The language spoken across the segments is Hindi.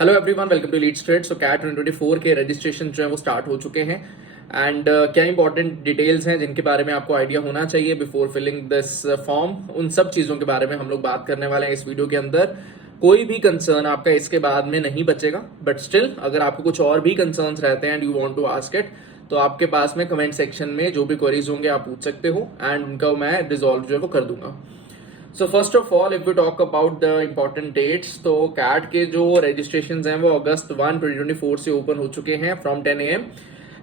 Hello everyone, welcome to lead straight. So CAT 2024 के रजिस्ट्रेशन जो है वो स्टार्ट हो चुके हैं एंड क्या इंपॉर्टेंट डिटेल्स हैं जिनके बारे में आपको आइडिया होना चाहिए बिफोर फिलिंग दिस फॉर्म, उन सब चीज़ों के बारे में हम लोग बात करने वाले हैं इस वीडियो के अंदर। कोई भी कंसर्न आपका इसके बाद में नहीं बचेगा, बट स्टिल अगर आपको कुछ और भी कंसर्न्स रहते हैं and you want to ask it, तो आपके पास में कमेंट सेक्शन में जो भी क्वेरीज होंगे आप पूछ सकते हो एंड उनका मैं रिजॉल्व जो है वो कर दूंगा। So first of all if we talk about the important dates, तो कैट के जो रजिस्ट्रेशन हैं वो अगस्त 1 2024 से ओपन हो चुके हैं from 10 AM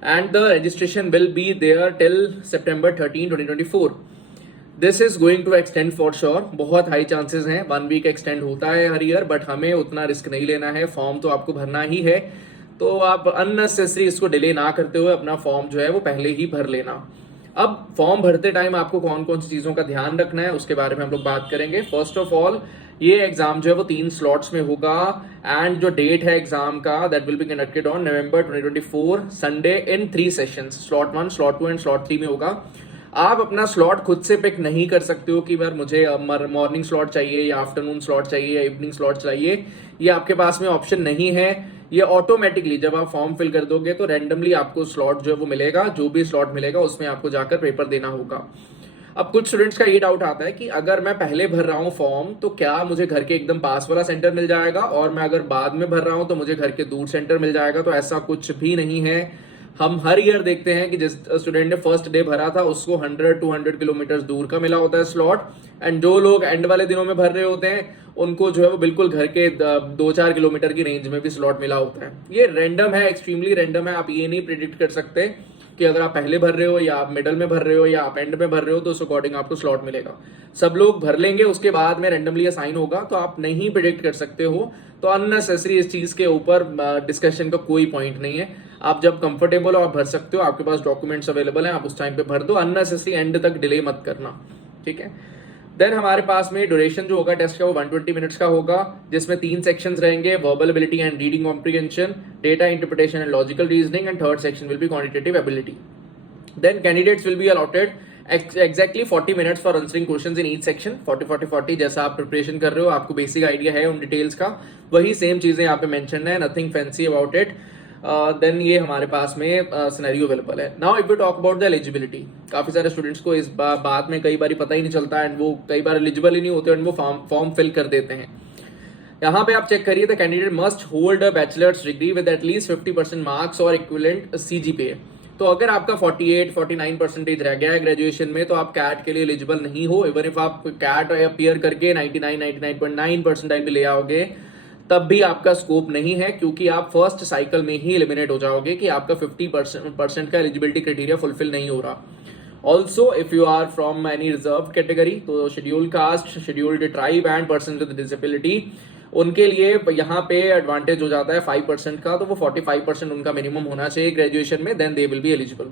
and the registration will be there till September 13 2024। This is going to extend for sure. बहुत हाई चांसेस हैं 1 वीक एक्सटेंड होता है हर ईयर, बट हमें उतना रिस्क नहीं लेना है। फॉर्म तो आपको भरना ही है, तो आप अननेसेसरी इसको डिले ना करते हुए अपना फॉर्म जो है वो पहले ही भर लेना। अब फॉर्म भरते टाइम आपको कौन कौन सी चीजों का ध्यान रखना है उसके बारे में हम लोग बात करेंगे। फर्स्ट ऑफ ऑल, ये एग्जाम जो है वो 3 स्लॉट्स में होगा एंड जो डेट है एग्जाम का that will be conducted on November 2024 Sunday in 3 sessions. Slot 1, slot 2 and slot 3 में होगा। आप अपना स्लॉट खुद से पिक नहीं कर सकते हो कि यार मुझे मॉर्निंग स्लॉट चाहिए या आफ्टरनून स्लॉट चाहिए या इवनिंग स्लॉट चाहिए। ये आपके पास में ऑप्शन नहीं है। ये ऑटोमेटिकली जब आप फॉर्म फिल कर दोगे तो रैंडमली आपको स्लॉट जो है वो मिलेगा। जो भी स्लॉट मिलेगा उसमें आपको जाकर पेपर देना होगा। अब कुछ स्टूडेंट्स का ये डाउट आता है कि अगर मैं पहले भर रहा हूँ फॉर्म तो क्या मुझे घर के एकदम पास वाला सेंटर मिल जाएगा, और मैं अगर बाद में भर रहा हूँ तो मुझे घर के दूर सेंटर मिल जाएगा। तो ऐसा कुछ भी नहीं है। हम हर ईयर देखते हैं कि जिस स्टूडेंट ने फर्स्ट डे भरा था उसको 100-200 किलोमीटर दूर का मिला होता है स्लॉट, एंड जो लोग एंड वाले दिनों में भर रहे होते हैं उनको जो है वो बिल्कुल घर के 2-4 किलोमीटर की रेंज में भी स्लॉट मिला होता है। ये रैंडम है, एक्सट्रीमली रैंडम है। आप ये नहीं प्रिडिक्ट कर सकते कि अगर आप पहले भर रहे हो या आप मिडल में भर रहे हो या आप एंड में भर रहे हो तो उस अकॉर्डिंग आपको स्लॉट मिलेगा। सब लोग भर लेंगे, उसके बाद में रैंडमली असाइन होगा, तो आप नहीं प्रिडिक्ट कर सकते हो। तो अननेसेसरी इस चीज के ऊपर डिस्कशन का कोई पॉइंट नहीं है। आप जब कंफर्टेबल हो आप भर सकते हो, आपके पास डॉक्यूमेंट्स अवेलेबल हैं, आप उस टाइम पे भर दो। अननेसेसरी एंड तक डिले मत करना, ठीक है। देन हमारे पास में ड्यूरेशन जो होगा टेस्ट का वो 120 मिनट्स का होगा, जिसमें 3 सेक्शंस रहेंगे: verbal ability and reading comprehension, data interpretation and logical reasoning, and third section will be quantitative ability. Then candidates will be allotted exactly 40 minutes for answering questions in each section। 40-40-40 जैसा आप प्रिपरेशन कर रहे हो, आपको बेसिक आइडिया है उन डिटेल्स का, वही सेम चीजें यहाँ पे मेंशन है, nothing fancy about it. Then ये हमारे पास में सिनेरियो अवेलेबल है। Now if we talk about the eligibility, काफी सारे स्टूडेंट्स को इस बात में कई बार पता ही नहीं चलता एंड वो कई बार एलिजिबल ही नहीं होते एंड वो फॉर्म फिल कर देते हैं। यहाँ पे आप चेक करिए, the candidate must hold a bachelors degree with at least 50% marks और इक्विवेलेंट CGPA। तो अगर आपका 48-49% रह गया है ग्रेजुएशन में तो आप कैट के लिए एलिजिबल नहीं हो। इवन इफ आप कैट अपीयर करके 99.9 परसेंटाइल भी ले आओगे तब भी आपका स्कोप नहीं है, क्योंकि आप फर्स्ट साइकिल में ही एलिमिनेट हो जाओगे कि आपका 50% का एलिजिबिलिटी क्राइटेरिया फुलफिल नहीं हो रहा। Also if you are from any reserve category, तो scheduled caste, scheduled tribe and person with disability, उनके लिए यहाँ पे एडवांटेज हो जाता है 5% का, तो वो 45% उनका मिनिमम होना चाहिए ग्रेजुएशन में, then they will be eligible.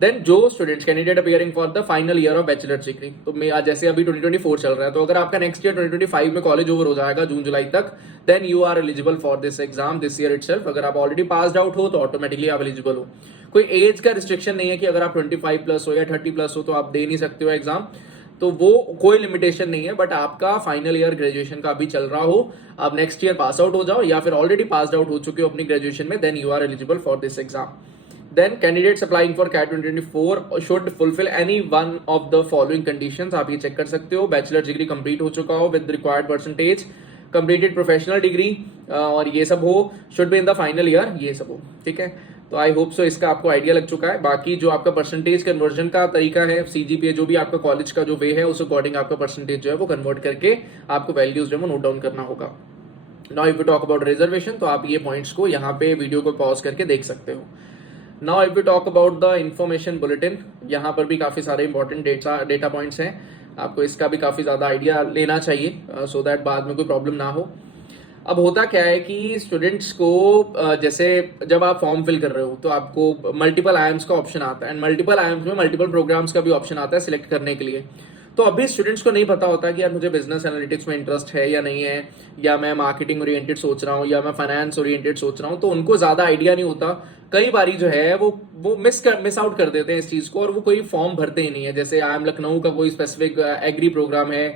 Then जो students candidate appearing for the final year of bachelor degree, तो जैसे अभी 2024 चल रहा है, तो अगर आपका नेक्स्ट ईयर 2025 में कॉलेज ओवर हो जाएगा जून जुलाई तक, then you are eligible for this exam this year itself. अगर आप ऑलरेडी पास्ड आउट हो तो ऑटोमेटिकली आप एलिजिबल हो। कोई एज का रिस्ट्रिक्शन नहीं है कि अगर आप 25+ हो या 30+ हो तो आप दे नहीं सकते हो एग्जाम, तो वो कोई लिमिटेशन नहीं है। बट आपका फाइनल ईयर ग्रेजुएशन का अभी चल रहा हो, आप नेक्स्ट ईयर पास आउट हो जाओ या फिर ऑलरेडी पास आउट हो चुके हो अपनी ग्रेजुएशन में, then you are eligible for this exam. Then candidates applying for CAT 2024 should fulfil any one of the following conditions. आप ये चेक कर सकते हो: बैचलर डिग्री कंप्लीट हो चुका हो with required percentage, completed professional degree, और ये सब हो, should be in the final year, ये सब हो, ठीक है। तो आई होप सो इसका आपको आइडिया लग चुका है। बाकी जो आपका परसेंटेज कन्वर्जन का तरीका है, CGPA जो भी आपका कॉलेज का जो वे है, उस अकॉर्डिंग आपका परसेंटेज जो है वो कन्वर्ट करके आपको वैल्यूज जो है वो नोट डाउन करना होगा। Now if you talk about reservation, तो आप ये पॉइंट्स को यहाँ पे वीडियो को पॉज करके देख सकते हो। Now if you talk about the information bulletin, यहाँ पर भी काफी सारे इंपॉर्टेंट डेटा पॉइंट्स हैं, आपको इसका भी काफी ज्यादा आइडिया लेना चाहिए सो दैट बाद में कोई प्रॉब्लम ना हो। अब होता क्या है कि स्टूडेंट्स को जैसे जब आप फॉर्म फिल कर रहे हो तो आपको मल्टीपल आईएम्स का ऑप्शन आता है एंड मल्टीपल आईएम्स में मल्टीपल प्रोग्राम्स का भी ऑप्शन आता है सिलेक्ट करने के लिए। तो अभी स्टूडेंट्स को नहीं पता होता कि यार मुझे बिजनेस एनालिटिक्स में इंटरेस्ट है या नहीं है, या मैं मार्केटिंग ओरिएंटेड सोच रहा हूँ या मैं फाइनेंस ओरिएंटेड सोच रहा हूँ, तो उनको ज्यादा आइडिया नहीं होता। कई बारी जो है वो मिस आउट कर देते हैं इस चीज को और वो कोई फॉर्म भरते ही नहीं है। जैसे IIM लखनऊ का कोई स्पेसिफिक एग्री प्रोग्राम है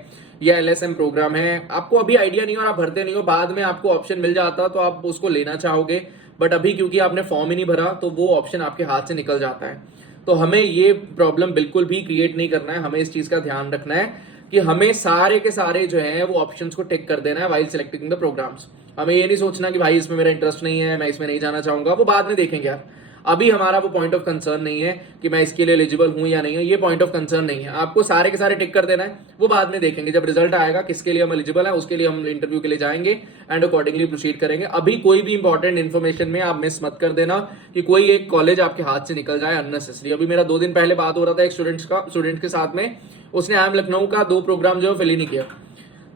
या LSM प्रोग्राम है, आपको अभी आइडिया नहीं हो और आप भरते नहीं हो, बाद में आपको ऑप्शन मिल जाता तो आप उसको लेना चाहोगे, बट अभी क्योंकि आपने फॉर्म ही नहीं भरा तो वो ऑप्शन आपके हाथ से निकल जाता है। तो हमें ये प्रॉब्लम बिल्कुल भी क्रिएट नहीं करना है, हमें इस चीज का ध्यान रखना है कि हमें सारे के सारे जो है वो ऑप्शंस को टिक कर देना है वाइल सिलेक्टिंग द प्रोग्राम्स। हमें ये नहीं सोचना कि भाई इसमें मेरा इंटरेस्ट नहीं है, मैं इसमें नहीं जाना चाहूंगा, वो बाद में देखेंगे यार। अभी हमारा वो पॉइंट ऑफ कंसर्न नहीं है कि मैं इसके लिए एलिजिबल हूं या नहीं है, ये पॉइंट ऑफ कंसर्न नहीं है। आपको सारे के सारे टिक कर देना है, वो बाद में देखेंगे जब रिजल्ट आएगा किसके लिए हम एलिजिबल है, उसके लिए हम इंटरव्यू के लिए जाएंगे एंड अकॉर्डिंगली प्रोसीड करेंगे। अभी कोई भी इंपॉर्टेंट इन्फॉर्मेशन में आप मिस मत कर देना कि कोई एक कॉलेज आपके हाथ से निकल जाए अननेसेसरी। अभी मेरा 2 दिन पहले बात हो रहा था एक स्टूडेंट के साथ में, उसने IIM लखनऊ का 2 प्रोग्राम जो है फिल ही नहीं किया।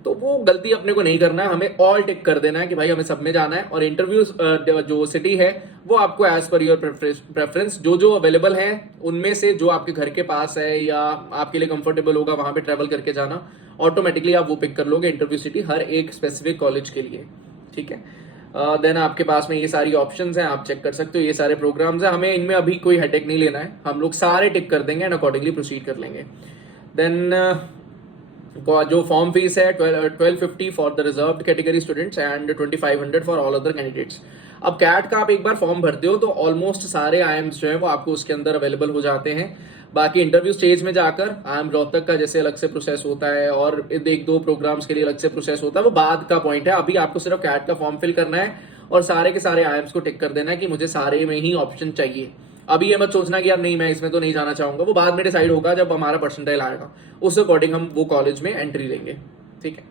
तो वो गलती अपने को नहीं करना है, हमें ऑल टिक कर देना है कि भाई हमें सब में जाना है। और इंटरव्यू जो सिटी है वो आपको एज पर योर प्रेफरेंस जो अवेलेबल है उनमें से जो आपके घर के पास है या आपके लिए कंफर्टेबल होगा वहां पे ट्रेवल करके जाना, ऑटोमेटिकली आप वो पिक कर लोगे इंटरव्यू सिटी हर एक स्पेसिफिक कॉलेज के लिए। ठीक है, देन आपके पास में ये सारी ऑप्शंस हैं, आप चेक कर सकते हो, ये सारे प्रोग्राम्स हैं। हमें इनमें अभी कोई हेडेक नहीं लेना है, हम लोग सारे टिक कर देंगे एंड अकॉर्डिंगली प्रोसीड कर लेंगे। देन जो फॉर्म फीस है 1250 for the reserved category students and 2500 for all other candidates. अब कैट का आप एक बार फॉर्म भरते हो तो ऑलमोस्ट सारे IIMs जो है वो आपको उसके अंदर अवेलेबल हो जाते हैं। बाकी इंटरव्यू स्टेज में जाकर IIM रोहतक का जैसे अलग से प्रोसेस होता है और 1-2 प्रोग्राम्स के लिए अलग से प्रोसेस होता है, वो बाद का पॉइंट है। अभी आपको सिर्फ कैट का फॉर्म फिल करना है और सारे के सारे IIMs को टिक कर देना है कि मुझे सारे में ही ऑप्शन चाहिए। अभी ये मत सोचना कि यार नहीं मैं इसमें तो नहीं जाना चाहूंगा, वो बाद में डिसाइड होगा जब हमारा परसेंटाइल आएगा, उस अकॉर्डिंग हम वो कॉलेज में एंट्री लेंगे। ठीक है,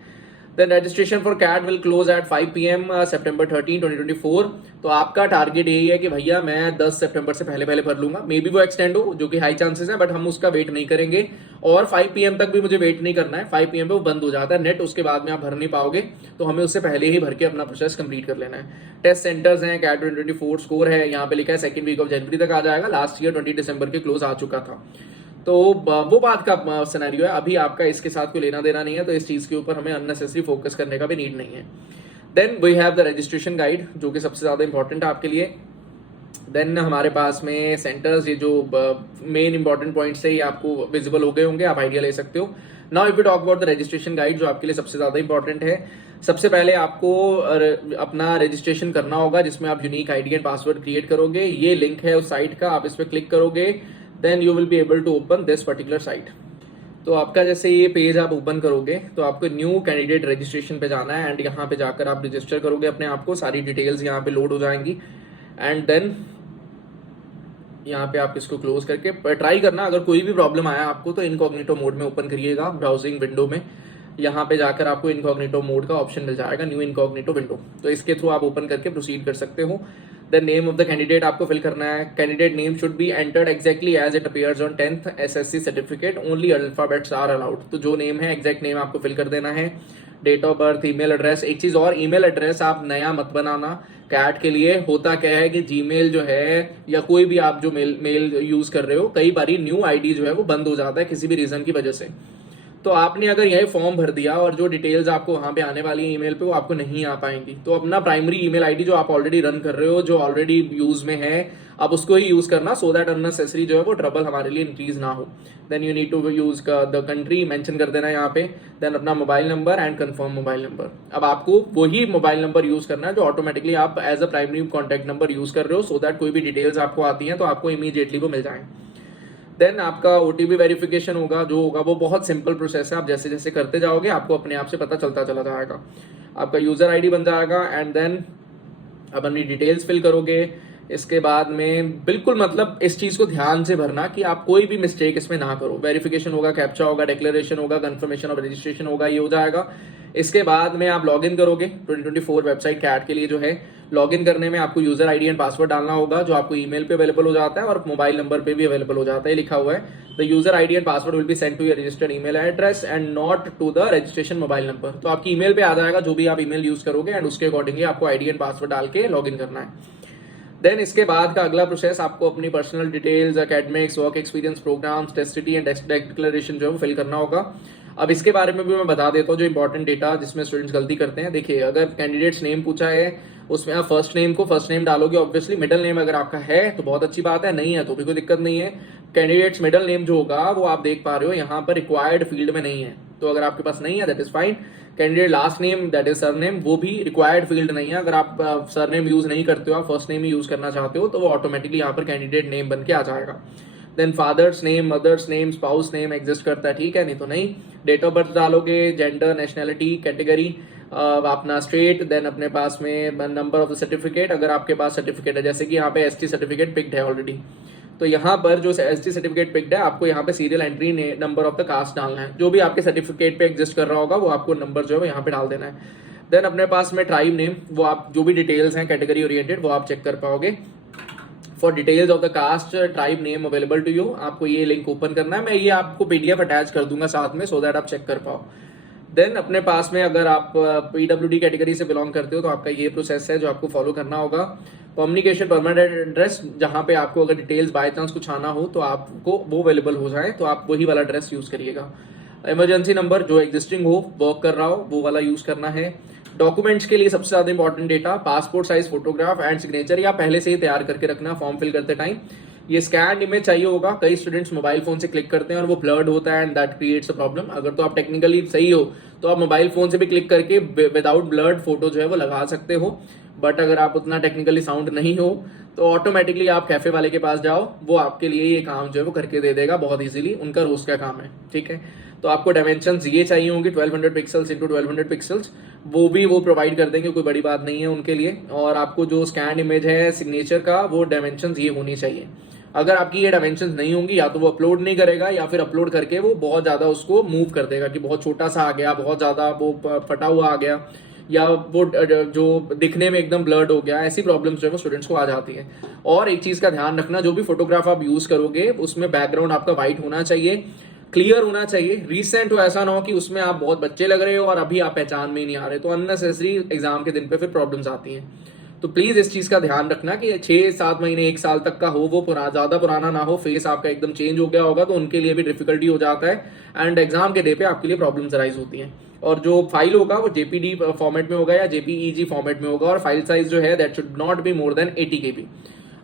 then registration for CAT will close at 5 PM September 13, 2024। तो आपका टारगेट यही है कि भैया मैं 10 सितंबर से पहले भर लूंगा। मे बी वो एक्सटेंड हो, जो कि हाई चांसेस है, बट हम उसका वेट नहीं करेंगे और 5 PM तक भी मुझे वेट नहीं करना है। 5 PM पे वो बंद हो जाता है नेट, उसके बाद में आप भर नहीं पाओगे, तो हमें उससे पहले ही भर के अपना प्रोसेस कंप्लीट कर लेना है। टेस्ट सेंटर्स हैं, कैट 2024 स्कोर है, यहाँ पे लिखा है 2nd वीक ऑफ जनवरी तक आ जाएगा, लास्ट ईयर 20 दिसंबर के क्लोज आ चुका था। तो वो बात का सिनेरियो है, अभी आपका इसके साथ कोई लेना देना नहीं है, तो इस चीज के ऊपर हमें अननेसेसरी फोकस करने का भी नीड नहीं है। Then we have the registration guide जो कि सबसे ज्यादा इंपॉर्टेंट है आपके लिए। देन हमारे पास में सेंटर्स, ये जो मेन इंपॉर्टेंट पॉइंट्स है ये आपको विजिबल हो गए होंगे, आप आइडिया ले सकते हो। Now if you talk about the registration guide जो आपके लिए सबसे ज्यादा इंपॉर्टेंट है, सबसे पहले आपको अपना रजिस्ट्रेशन करना होगा जिसमें आप unique ID and password create करोगे। ये लिंक है उस साइट का, आप इस पर क्लिक करोगे, then you will be able to open this particular site. तो आपका जैसे ये पेज आप ओपन करोगे तो आपको न्यू कैंडिडेट रजिस्ट्रेशन पे जाना है एंड यहाँ पे जाकर आप रजिस्टर करोगे अपने आप को, सारी डिटेल्स यहाँ पे लोड हो जाएंगी एंड देन यहाँ पे आप इसको क्लोज करके ट्राई करना। अगर कोई भी प्रॉब्लम आया आपको तो इनकॉग्निटो मोड में ओपन करिएगा ब्राउजिंग विंडो में, यहाँ पे जाकर आपको इनकॉग्निटो मोड का ऑप्शन मिल जाएगा, न्यू इनकॉग्निटो विंडो, तो इसके थ्रू आप ओपन करके प्रोसीड कर सकते हो। The name of the candidate आपको फिल करना है, candidate name should be entered exactly as it appears on 10th SSC certificate, only alphabets are allowed. तो जो नेम है एग्जैक्ट नेम आपको फिल कर देना है, date of birth, email address. एक चीज और, ईमेल एड्रेस आप नया मत बनाना कैट के लिए। होता क्या है कि जीमेल जो है या कोई भी आप जो मेल यूज कर रहे हो, कई बारी न्यू आईडी जो है वो बंद हो जाता है किसी भी रीजन की वजह से। तो आपने अगर यही फॉर्म भर दिया और जो डिटेल्स आपको वहां पे आने वाली है ईमेल पे वो आपको नहीं आ पाएंगी, तो अपना प्राइमरी ईमेल आईडी जो आप ऑलरेडी रन कर रहे हो, जो ऑलरेडी यूज में है, आप उसको ही यूज करना, सो दैट अननेसेसरी जो है वो ट्रबल हमारे लिए इंक्रीज ना हो। Then you need to use the country mention कर देना यहाँ पे, देन अपना mobile number and confirm mobile number. अब आपको वही मोबाइल नंबर यूज करना है जो ऑटोमेटिकली आप as a primary contact number use कर रहे हो, सो दैट कोई भी डिटेल्स आपको आती है तो आपको इमीडिएटली वो मिल जाए। देन आपका OTP वेरिफिकेशन होगा, जो होगा वो बहुत सिंपल प्रोसेस है, आप जैसे जैसे करते जाओगे आपको अपने आप से पता चलता चला जाएगा। आपका यूजर आईडी बन जाएगा एंड देन आप अपनी डिटेल्स फिल करोगे। इसके बाद में बिल्कुल मतलब इस चीज को ध्यान से भरना कि आप कोई भी मिस्टेक इसमें ना करो। वेरिफिकेशन होगा, कैप्चा होगा, डिक्लेरेशन होगा, कंफर्मेशन ऑफ रजिस्ट्रेशन होगा, ये हो जाएगा। इसके बाद में आप लॉगिन करोगे 2024 वेबसाइट कैट के लिए जो है। लॉगिन करने में आपको यूजर आईडी एंड पासवर्ड डालना होगा जो आपको ईमेल पे अवेलेबल हो जाता है और मोबाइल नंबर पे भी अवेलेबल हो जाता है, लिखा हुआ है the user ID and password will be send to your registered email address and not to the registration mobile number. तो आपकी ईमेल पे आ जाएगा जो भी आप ईमेल यूज करोगे एंड उसके अकॉर्डिंगली आपको आईडी एंड पासवर्ड डाल के लॉगिन करना है। देन इसके बाद का अगला प्रोसेस आपको अपनी personal details, academics, work experience, programs, test city and declaration जो है वो फिल करना होगा। अब इसके बारे में भी मैं बता देता हूँ जो इंपॉर्टेंट डेटा जिसमें स्टूडेंट्स गलती करते हैं। देखिए, अगर कैंडिडेट्स नेम पूछा है उसमें आप फर्स्ट नेम को फर्स्ट नेम डालोगे ऑब्वियसली। मिडिल नेम अगर आपका है तो बहुत अच्छी बात है, नहीं है तो भी कोई दिक्कत नहीं है। कैंडिडेट्स मिडिल नेम जो होगा वो आप देख पा रहे हो यहाँ पर रिक्वायर्ड फील्ड में नहीं है, तो अगर आपके पास नहीं है that is fine. Candidate last name that is surname, वो भी रिक्वायर्ड फील्ड नहीं है। अगर आप सरनेम यूज नहीं करते हो, आप फर्स्ट नेम ही यूज करना चाहते हो, तो वो ऑटोमेटिकली यहाँ पर कैंडिडेट नेम बन के आ जाएगा। Then father's name, mother's name, spouse name exist करता है, ठीक है, नहीं तो नहीं। डेट ऑफ बर्थ डालोगे, जेंडर, नेशनैलिटी, कैटेगरी, अपना स्टेट, देन अपने पास में नंबर ऑफ द सर्टिफिकेट, अगर आपके पास सर्टिफिकेट है, जैसे कि यहाँ पे एसटी सर्टिफिकेट पिक्ड है ऑलरेडी, तो यहाँ पर जो एसटी सर्टिफिकेट पिक्ड है, आपको यहाँ पे serial entry number of the caste डालना है। जो भी आपके सर्टिफिकेट पे एग्जिस्ट कर रहा होगा वो आपको नंबर जो है यहाँ पे डाल देना है। देन अपने पास में ट्राइब नेम, वो आप जो भी डिटेल्स हैं कैटेगरी ओरिएंटेड वो आप चेक कर पाओगे। For details of the caste tribe name available to you, आपको ये लिंक ओपन करना है, मैं ये आपको पीडीएफ अटैच कर दूंगा साथ में, सो दैट आप चेक कर पाओ। देन अपने पास में अगर आप पीडब्ल्यूडी कैटेगरी से बिलोंग करते हो तो आपका ये प्रोसेस है जो आपको फॉलो करना होगा। कम्युनिकेशन परमानेंट एड्रेस, जहां पे आपको अगर डिटेल्स बाय चांस कुछ आना हो तो आपको वो अवेलेबल हो जाए, तो आप वही वाला एड्रेस यूज करिएगा। इमरजेंसी नंबर जो एग्जिस्टिंग हो, वर्क कर रहा हो, वो वाला यूज करना है। डॉक्यूमेंट्स के लिए सबसे ज्यादा important data passport size photograph and signature, या पहले से ही तैयार करके रखना फॉर्म फिल करते टाइम। ये स्कैन इमेज चाहिए होगा, कई स्टूडेंट्स मोबाइल फोन से क्लिक करते हैं और वो ब्लर्ड होता है and that creates a problem. अगर तो आप टेक्निकली सही हो तो आप मोबाइल फोन से भी क्लिक करके विदाउट ब्लर्ड फोटो जो है वो लगा सकते हो, बट अगर आप उतना टेक्निकली साउंड नहीं हो तो ऑटोमेटिकली आप कैफे वाले के पास जाओ, वो आपके लिए ये काम जो है वो करके दे देगा बहुत इजीली, उनका रोज का काम है, ठीक है। तो आपको डायमेंशंस ये चाहिए होंगे 1200 पिक्सल्स इंटू 1200 पिक्सल्स, वो प्रोवाइड कर देंगे, कोई बड़ी बात नहीं है उनके लिए। और आपको जो स्कैन इमेज है सिग्नेचर का, वो डायमेंशंस ये होनी चाहिए। अगर आपकी ये डायमेंशंस नहीं होंगी, या तो वो अपलोड नहीं करेगा या फिर अपलोड करके वो बहुत ज्यादा उसको मूव कर देगा कि बहुत छोटा सा आ गया, बहुत ज्यादा वो फटा हुआ आ गया, या वो जो दिखने में एकदम ब्लर्ड हो गया। ऐसी प्रॉब्लम्स जो है वो स्टूडेंट्स को आ जाती है। और एक चीज का ध्यान रखना, जो भी फोटोग्राफ आप यूज करोगे उसमें बैकग्राउंड आपका व्हाइट होना चाहिए, क्लियर होना चाहिए, रिसेंट हो, ऐसा ना हो कि उसमें आप बहुत बच्चे लग रहे हो और अभी आप पहचान में ही नहीं आ रहे, तो अननेसेसरी एग्जाम के दिन पे फिर प्रॉब्लम्स आती हैं। तो प्लीज इस चीज का ध्यान रखना कि 6-7 महीने 1 साल तक का हो, वो ज्यादा पुराना ना हो, फेस आपका एकदम चेंज हो गया होगा तो उनके लिए भी डिफिकल्टी हो जाता है एंड एग्जाम के डे पे आपके लिए प्रॉब्लम्स राइज होती हैं। और जो फाइल होगा वो जेपीडी फॉर्मेट में होगा या जेपीईजी फॉर्मेट में होगा, और फाइल साइज जो है that should not be more than 80 KB।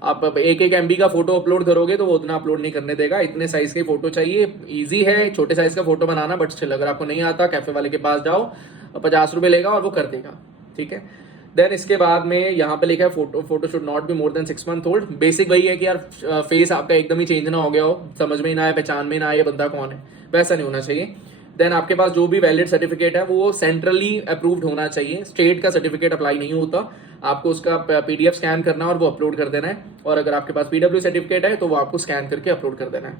आप एक MB का फोटो अपलोड करोगे तो वो उतना अपलोड नहीं करने देगा, इतने साइज के फोटो चाहिए। इजी है छोटे साइज का फोटो बनाना, बट स्टिल अगर आपको नहीं आता कैफे वाले के पास जाओ, 50 रुपए लेगा और वो कर देगा, ठीक है। देन इसके बाद में यहाँ पे लिखा है photo should not be more than 6 month old. Basic वही है कि यार फेस आपका एकदम ही चेंज ना हो गया हो, समझ में ही ना आए, पहचान में ना आए बंदा कौन है, वैसा नहीं होना चाहिए। देन आपके पास जो भी वैलिड सर्टिफिकेट है वो सेंट्रली अप्रूव्ड होना चाहिए, स्टेट का सर्टिफिकेट अप्लाई नहीं होता। आपको उसका PDF स्कैन करना और वो अपलोड कर देना है, और अगर आपके पास PW सर्टिफिकेट है तो वो आपको स्कैन करके अपलोड कर देना है।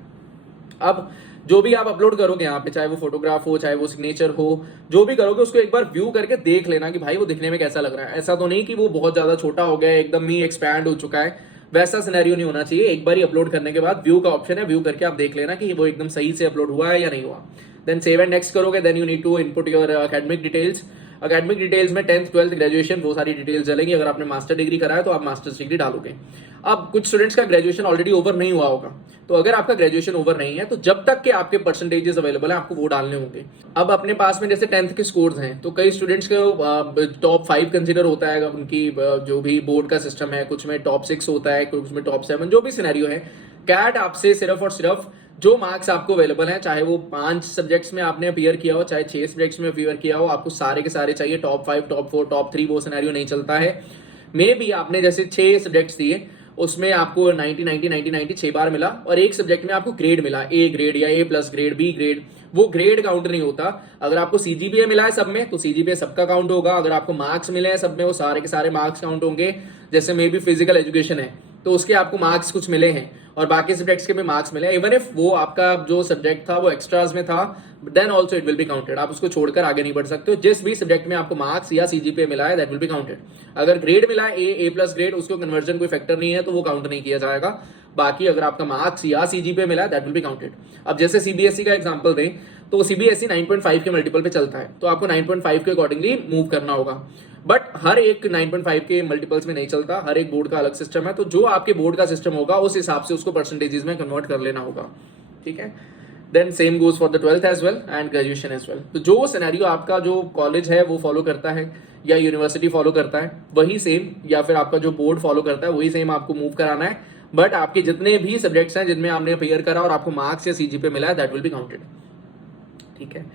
अब जो भी आप अपलोड करोगे यहाँ पे, चाहे वो फोटोग्राफ हो चाहे वो सिग्नेचर हो, जो भी करोगे उसको एक बार व्यू करके देख लेना कि भाई वो दिखने में कैसा लग रहा है। ऐसा तो नहीं कि वो बहुत ज्यादा छोटा हो गया है, एकदम ही एक्सपैंड हो चुका है, वैसा सिनेरियो नहीं होना चाहिए। एक बार ही अपलोड करने के बाद व्यू का ऑप्शन है, व्यू करके आप देख लेना कि वो एकदम सही से अपलोड हुआ है या नहीं हुआ। देन सेव एंड नेक्स्ट करोगे, then you need to input your academic details. Academic details में 10th 12th ग्रेजुएशन वो सारी डिटेल्स चलेंगी। अगर आपने मास्टर डिग्री करा है तो आप मास्टर्स डिग्री डालोगे। अब कुछ स्टूडेंट्स का ग्रेजुएशन ऑलरेडी ओवर नहीं हुआ होगा, तो अगर आपका ग्रेजुएशन ओवर नहीं है तो जब तक के आपके परसेंटेजेस अवेलेबल है आपको वो डालने होंगे। अब अपने पास में जैसे 10th के स्कोर्स हैं तो कई स्टूडेंट्स के टॉप 5 कंसिडर होता है उनकी जो भी बोर्ड का सिस्टम है, कुछ में टॉप 6 होता है, कुछ में टॉप 7, जो भी सिनेरियो है। कैट आपसे सिर्फ और सिर्फ जो मार्क्स आपको अवेलेबल हैं, चाहे वो 5 सब्जेक्ट्स में आपने अपीयर किया हो चाहे 6 सब्जेक्ट्स में अपीयर किया हो, आपको सारे के सारे चाहिए। टॉप 5, टॉप 4, टॉप 3 वो सिनेरियो नहीं चलता है। मे भी आपने जैसे 6 सब्जेक्ट्स दिए, उसमें आपको 90 90 90 90 6 बार मिला, और एक सब्जेक्ट में आपको ग्रेड मिला, A ग्रेड या A+ ग्रेड, B ग्रेड, वो ग्रेड काउंट नहीं होता। अगर आपको CGPA मिला है सब में तो CGPA सबका काउंट होगा। अगर आपको मार्क्स मिले हैं सब में, वो सारे के सारे मार्क्स काउंट होंगे। जैसे मे बी फिजिकल एजुकेशन है तो उसके आपको मार्क्स कुछ मिले हैं और बाकी सब्जेक्ट्स के भी मार्क्स मिले, इवन इफ वो आपका जो सब्जेक्ट था वो एक्स्ट्राज में था, then also it will be counted. आप उसको छोड़कर आगे नहीं बढ़ सकते हो। जिस भी सब्जेक्ट में आपको मार्क्स या CGPA मिला है दैट विल बी काउंटेड। अगर ग्रेड मिला है A+ ग्रेड, उसको कन्वर्जन कोई फैक्टर नहीं है तो वो काउंट नहीं किया जाएगा। बाकी अगर आपका मार्क्स या CGPA मिला है दैट विल बी काउंटेड। अब जैसे CBSE का एग्जांपल दें तो CBSE 9.5 के मल्टीपल पे चलता है, तो आपको 9.5 के अकॉर्डिंगली मूव करना होगा। बट हर एक 9.5 के मल्टीपल्स में नहीं चलता, हर एक बोर्ड का अलग सिस्टम है। तो जो आपके बोर्ड का सिस्टम होगा उस हिसाब से उसको परसेंटेजेस में कन्वर्ट कर लेना होगा, ठीक है। Then same goes for the 12th as well and graduation as well. तो जो सिनेरियो आपका जो कॉलेज है वो फॉलो करता है या यूनिवर्सिटी फॉलो करता है वही सेम, या फिर आपका जो बोर्ड फॉलो करता है वही सेम आपको मूव कराना है। बट आपके जितने भी सब्जेक्ट्स हैं जिनमें आपने अपीयर करा और आपको मार्क्स या CGPA मिला है दैट विल बी काउंटेड, ठीक है।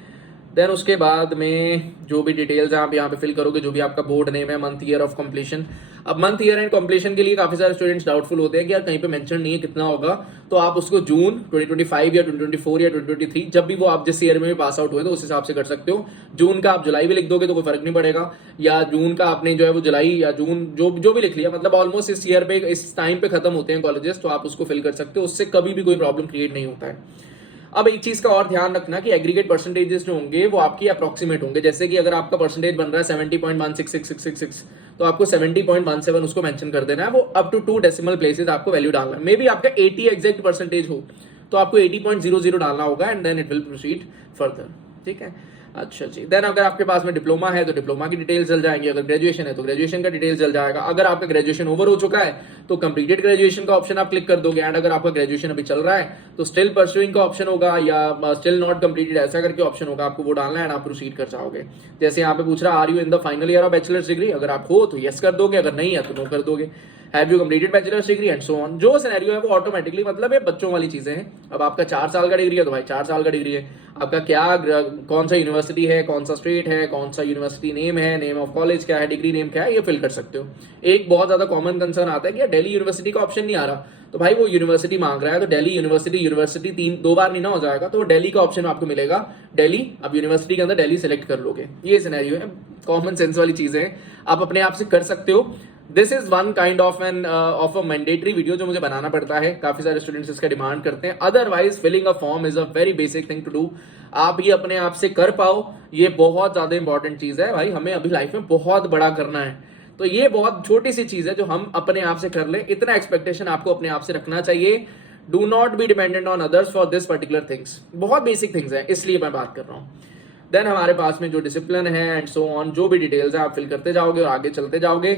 देन उसके बाद में जो भी डिटेल्स आप यहाँ पे फिल करोगे, जो भी आपका बोर्ड नेम है, मंथ ईयर ऑफ कंप्लीशन। अब मंथ ईयर एंड कंप्लीशन के लिए काफी सारे स्टूडेंट्स डाउटफुल होते हैं कि यार कहीं पे मेंशन नहीं है कितना होगा, तो आप उसको जून 2025 या 2024 या 2023 जब भी वो आप जिस ईयर में भी पास आउट हुए तो उस हिसाब से कर सकते हो। जून का आप जुलाई भी लिख दोगे तो कोई फर्क नहीं पड़ेगा, या जून का आपने जो है वो जुलाई या जून जो भी लिख लिया, मतलब ऑलमोस्ट इस ईयर पे इस टाइम पे खत्म होते हैं कॉलेजेस, तो आप उसको फिल कर सकते हो, उससे कभी भी कोई प्रॉब्लम क्रिएट नहीं होता है। अब एक चीज का और ध्यान रखना कि एग्रीगेट परसेंटेजेस जो होंगे वो आपकी अप्रोक्सीमेट होंगे। जैसे कि अगर आपका परसेंटेज बन रहा है 70.16666, तो आपको 70.17 उसको मेंशन कर देना है, वो अप टू 2 डेसिमल प्लेसेस आपको वैल्यू डालना है। मे बी आपका 80 एग्जैक्ट परसेंटेज हो तो आपको 80.00 डालना होगा and then it will proceed further, ठीक है। अच्छा जी, देन अगर आपके पास में डिप्लोमा है तो डिप्लोमा की डिटेल्स चल जाएंगी, अगर ग्रेजुएशन है तो ग्रेजुएशन का डिटेल्स चल जाएगा। अगर आपका ग्रेजुएशन ओवर हो चुका है तो कंप्लीटेड ग्रेजुएशन का ऑप्शन आप क्लिक कर दोगे, एंड अगर आपका ग्रेजुएशन अभी चल रहा है तो स्टिल परस्यूइंग का ऑप्शन होगा या स्टिल नॉट कंप्लीटेड ऐसा करके ऑप्शन होगा, आपको वो डालना है एंड आप प्रोसीड कर जाओगे। जैसे यहाँ पे पूछ रहा are you in the final year of bachelor's degree, अगर आप हो तो यस कर दोगे, अगर नहीं है तो नो कर दोगे। Have you completed bachelors degree and so on. जो सिनेरियो है वो ऑटोमेटिकली, मतलब ये बच्चों वाली चीजें हैं। अब आपका 4 साल का डिग्री है तो भाई 4 साल का डिग्री है, आपका क्या कौन सा यूनिवर्सिटी है, कौन सा स्टेट है, कौन सा यूनिवर्सिटी नेम है, नेम ऑफ कॉलेज क्या है, डिग्री नेम क्या है, ये फिल कर सकते हो। एक बहुत ज्यादा कॉमन कंसर्न आता है कि दिल्ली यूनिवर्सिटी का ऑप्शन नहीं आ रहा, तो भाई वो यूनिवर्सिटी मांग रहा है तो दिल्ली यूनिवर्सिटी 2 बार नहीं ना हो जाएगा, तो दिल्ली का ऑप्शन आपको मिलेगा दिल्ली। अब यूनिवर्सिटी के अंदर दिल्ली सेलेक्ट कर लोगे, ये सिनेरियो है, कॉमन सेंस वाली चीजें हैं, आप अपने आप से कर सकते हो। This is one kind of a mandatory video जो मुझे बनाना पड़ता है, काफी सारे स्टूडेंट्स इसका डिमांड करते हैं। Otherwise filling a form is a very basic thing to do. आप ये अपने आप से कर पाओ, ये बहुत ज्यादा इंपॉर्टेंट चीज है भाई, हमें अभी लाइफ में बहुत बड़ा करना है, तो ये बहुत छोटी सी चीज है जो हम अपने आप से कर ले, इतना एक्सपेक्टेशन आपको अपने आप से रखना चाहिए। Do not be dependent on others for this particular things, बहुत बेसिक थिंग्स है इसलिए मैं बात कर रहा हूँ। देन हमारे पास में जो डिसिप्लिन है एंड सो ऑन, जो भी डिटेल्स है आप फिल करते जाओगे और आगे चलते जाओगे।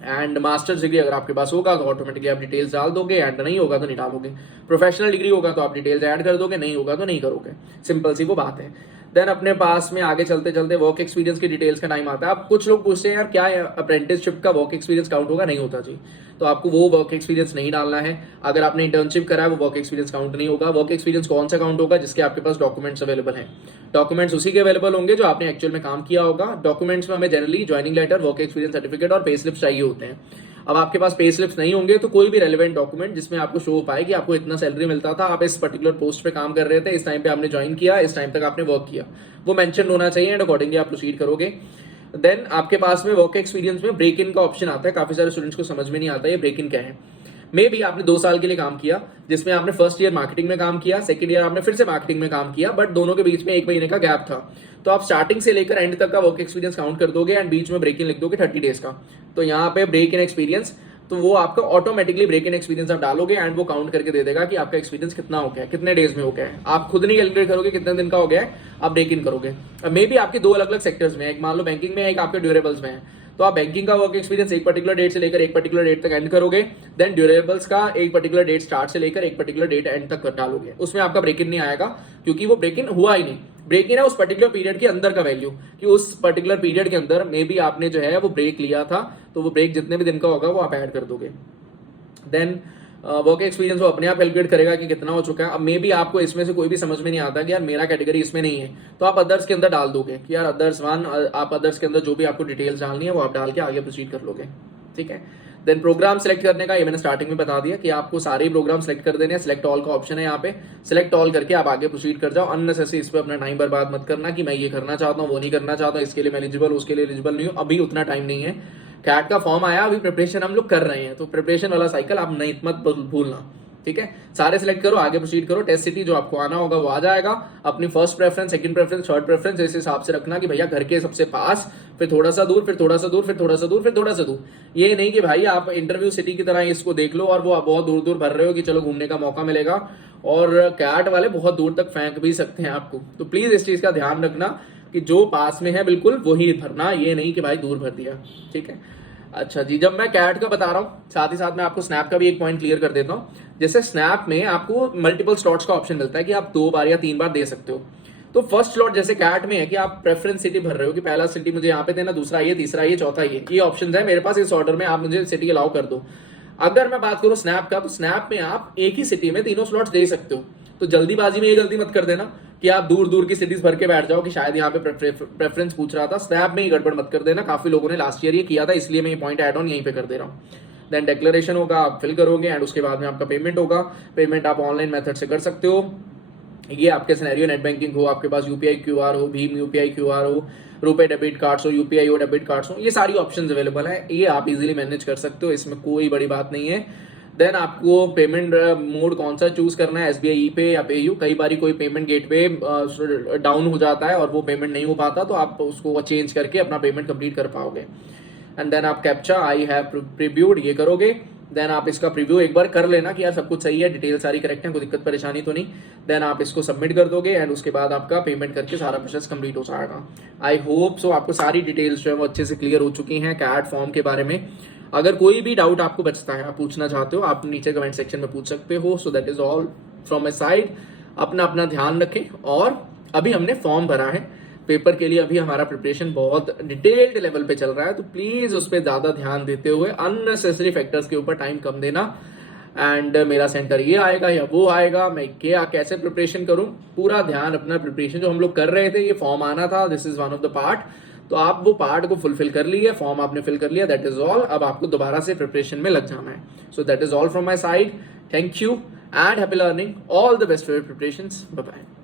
एंड मास्टर्स डिग्री अगर आपके पास होगा तो ऑटोमेटिकली आप डिटेल्स डाल दोगे, एंड नहीं होगा तो नहीं डालोगे। प्रोफेशनल डिग्री होगा तो आप डिटेल्स ऐड कर दोगे, नहीं होगा तो नहीं करोगे, सिंपल सी वो बात है। देन अपने पास में आगे चलते चलते वर्क एक्सपीरियंस की डिटेल्स का टाइम आता है। अब कुछ लोग पूछते हैं यार क्या अप्रेंटिसशिप का वर्क एक्सपीरियंस काउंट होगा, नहीं होता जी, तो आपको वो वर्क एक्सपीरियंस नहीं डालना है। अगर आपने इंटर्नशिप करा है वो वर्क एक्सपीरियंस काउंट नहीं होगा। वर्क एक्सपीरियंस कौन सा काउंट होगा, जिसके आपके पास डॉक्यूमेंट्स अवेलेबल हैं। डॉक्यूमेंट्स उसी के अवेलेबल होंगे जो आपने एक्चुअल में काम किया होगा। डॉक्यूमेंट्स में हमें generally joining letter, work experience certificate और पे स्लिप्स चाहिए होते हैं। अब आपके पास पे स्लिप्स नहीं होंगे तो कोई भी रेलेवेंट डॉक्यूमेंट जिसमें आपको शो हो पाए कि आपको इतना सैलरी मिलता था, आप इस पर्टिकुलर पोस्ट पे काम कर रहे थे, इस टाइम पे आपने ज्वाइन किया, इस टाइम तक आपने वर्क किया, वो मेंशन होना चाहिए एंड अकॉर्डिंगली आप प्रोसीड करोगे। देन आपके पास में वर्क एक्सपीरियंस में ब्रेक इन का ऑप्शन आता है। काफी सारे स्टूडेंट्स को समझ में नहीं आता ये ब्रेक इन क्या है। मे बी आपने 2 साल के लिए काम किया, जिसमें आपने फर्स्ट ईयर मार्केटिंग में काम किया, सेकंड ईयर आपने फिर से मार्केटिंग में काम किया, बट दोनों के बीच में 1 महीने का गैप था, तो आप स्टार्टिंग से लेकर एंड तक का वर्क एक्सपीरियंस काउंट कर दोगे एंड बीच में ब्रेक इन लिख दोगे 30 डेज का। तो यहाँ पे ब्रेक इन एक्सपीरियंस, तो वो आपका ऑटोमेटिकली ब्रेक इन एक्सपीरियंस आप डालोगे एंड वो काउंट करके दे देगा कि आपका एक्सपीरियंस कितना हो गया है, कितने डेज में हो गया है। आप खुद नहीं कैलकुलेट करोगे कितने दिन का हो गया है, आप ब्रेक इन करोगे। मे बी आपके 2 अलग अलग सेक्टर्स में, एक मान लो बैंकिंग में है, एक आपके ड्यूरेबल्स में है, तो आप बैंकिंग का वर्क एक्सपीरियंस एक पर्टिकुलर डेट से लेकर एक पर्टिकुलर डेट तक एंड करोगे। देन ड्यूरेबल्स का एक पर्टिकुलर डेट स्टार्ट से लेकर एक पर्टिकुलर डेट एंड तक डालोगे। उसमें आपका ब्रेक इन नहीं आएगा क्योंकि वो ब्रेक इन हुआ ही नहीं। ब्रेक इन है उस पर्टिकुलर पीरियड के अंदर का वैल्यू, कि उस पर्टिकुलर पीरियड के अंदर मे बी आपने जो है वो ब्रेक लिया था, तो वो ब्रेक जितने भी दिन का होगा वो आप ऐड कर दोगे। देन वर्क एक्सपीरियंस वो अपने आप कैलकुलेट करेगा कि कितना हो चुका है। अब मे बी आपको इसमें से कोई भी समझ में नहीं आता कि यार मेरा कैटेगरी इसमें नहीं है, तो आप अदर्स के अंदर डाल दोगे कि यार अदर्स 1, आप अदर्स के अंदर जो भी आपको डिटेल्स डालनी है वो आप डाल के आगे प्रोसीड कर लोगे, ठीक है। देन प्रोग्राम सेलेक्ट करने का, ये मैंने स्टार्टिंग में बता दिया कि आपको सारे ही प्रोग्राम सेलेक्ट कर देने हैं। सिलेक्ट ऑल का ऑप्शन है यहाँ पे, सिलेक्ट ऑल करके आप आगे प्रोसीड कर जाओ। अननेसेसरी इस पर अपना टाइम बर्बाद मत करना कि मैं ये करना चाहता हूँ, वो नहीं करना चाहता, इसके लिए मैं एलिजिबल, उसके लिए एलिजिबल नहीं हूँ, अभी उतना टाइम नहीं है। कैट का फॉर्म आया, अभी प्रिपरेशन हम लोग कर रहे हैं, तो प्रिपरेशन वाला साइकिल आप नहीं मत भूलना, ठीक है। सारे सिलेक्ट करो, आगे प्रोसीड करो। टेस्ट सिटी जो आपको आना होगा वो आ जाएगा। अपनी first preference, second preference, third preference इस हिसाब से रखना कि भैया घर के सबसे पास, फिर थोड़ा सा दूर, फिर थोड़ा सा दूर, फिर थोड़ा सा दूर, फिर थोड़ा सा दूर। ये नहीं कि भाई आप इंटरव्यू सिटी की तरह इसको देख लो और वो बहुत दूर दूर भर रहे हो कि चलो घूमने का मौका मिलेगा, और कैट वाले बहुत दूर तक फेंक भी सकते हैं आपको। तो प्लीज इस चीज का ध्यान रखना कि जो पास में है बिल्कुल वही भरना, ये नहीं कि भाई दूर भर दिया, ठीक है। अच्छा जी, जब मैं कैट का बता रहा हूँ साथ ही साथ मैं आपको स्नैप का भी एक पॉइंट क्लियर कर देता हूँ। जैसे स्नैप में आपको मल्टीपल स्लॉट्स का ऑप्शन मिलता है कि आप 2 बार या 3 बार दे सकते हो। तो फर्स्ट स्लॉट जैसे कैट में है कि आप प्रेफरेंस सिटी भर रहे हो कि पहला सिटी मुझे यहाँ पे देना, दूसरा ये, तीसरा ये, चौथा ये ऑप्शन है मेरे पास, इस ऑर्डर में आप मुझे सिटी अलाउ कर दो। अगर मैं बात करूँ स्नैप का, तो स्नैप में आप एक ही सिटी में तीनों स्लॉट्स दे सकते हो। तो जल्दीबाजी में ये गलती मत कर देना, कि आप दूर दूर की सिटीज भर के बैठ जाओ कि शायद यहाँ पे प्रेफरेंस पूछ रहा था। स्नैप में ही गड़बड़ मत कर देना, काफी लोगों ने लास्ट ईयर ये किया था, इसलिए मैं ये पॉइंट ऐड ऑन यहीं पे कर दे रहा हूँ। देन डिक्लेरेशन होगा, आप फिल करोगे एंड उसके बाद में आपका पेमेंट होगा। पेमेंट आप ऑनलाइन मेथड से कर सकते हो। ये आपके सिनेरियो नेट बैंकिंग हो, आपके पास यूपीआई क्यूआर हो, भीम यूपीआई क्यूआर हो, रुपए डेबिट कार्ड्स हो, यूपीआई हो, डेबिट कार्ड्स हो, ये सारी ऑप्शंस अवेलेबल है। ये आप इजीली मैनेज कर सकते हो, इसमें कोई बड़ी बात नहीं है। देन आपको पेमेंट मोड कौन सा चूज करना है, एसबीआई ई पे या पेयू। कई बार कोई पेमेंट गेटवे डाउन हो जाता है और वो पेमेंट नहीं हो पाता, तो आप उसको चेंज करके अपना पेमेंट कंप्लीट कर पाओगे। एंड देन आप कैप्चा आई हैव प्रीव्यूड ये करोगे। देन आप इसका प्रीव्यू एक बार कर लेना कि यार सब कुछ सही है, डिटेल सारी करेक्ट है, कोई दिक्कत परेशानी तो नहीं। देन आप इसको सबमिट कर दोगे एंड उसके बाद आपका पेमेंट करके सारा प्रोसेस कंप्लीट हो जाएगा। आई होप सो आपको सारी डिटेल्स जो है वो अच्छे से क्लियर हो चुकी हैं कैट फॉर्म के बारे में। अगर कोई भी डाउट आपको बचता है, आप पूछना चाहते हो, आप नीचे कमेंट सेक्शन में पूछ सकते हो। सो that is all from my side. अपना अपना ध्यान रखें। और अभी हमने फॉर्म भरा है पेपर के लिए, अभी हमारा प्रिपरेशन बहुत डिटेल्ड लेवल पे चल रहा है, तो प्लीज उस पर ज्यादा ध्यान देते हुए अननेसेसरी फैक्टर्स के ऊपर टाइम कम देना। एंड मेरा सेंटर ये आएगा या वो आएगा, मैं क्या कैसे प्रिपरेशन करूं, पूरा ध्यान अपना प्रिपरेशन जो हम लोग कर रहे थे, ये फॉर्म आना था, this is one of the part, तो आप वो पार्ट को फुलफिल कर लिए, फॉर्म आपने फिल कर लिया, दैट इज ऑल। अब आपको दोबारा से प्रिपरेशन में लग जाना है। So that is all from my side. Thank you and happy learning. All the best for your preparations. Bye bye.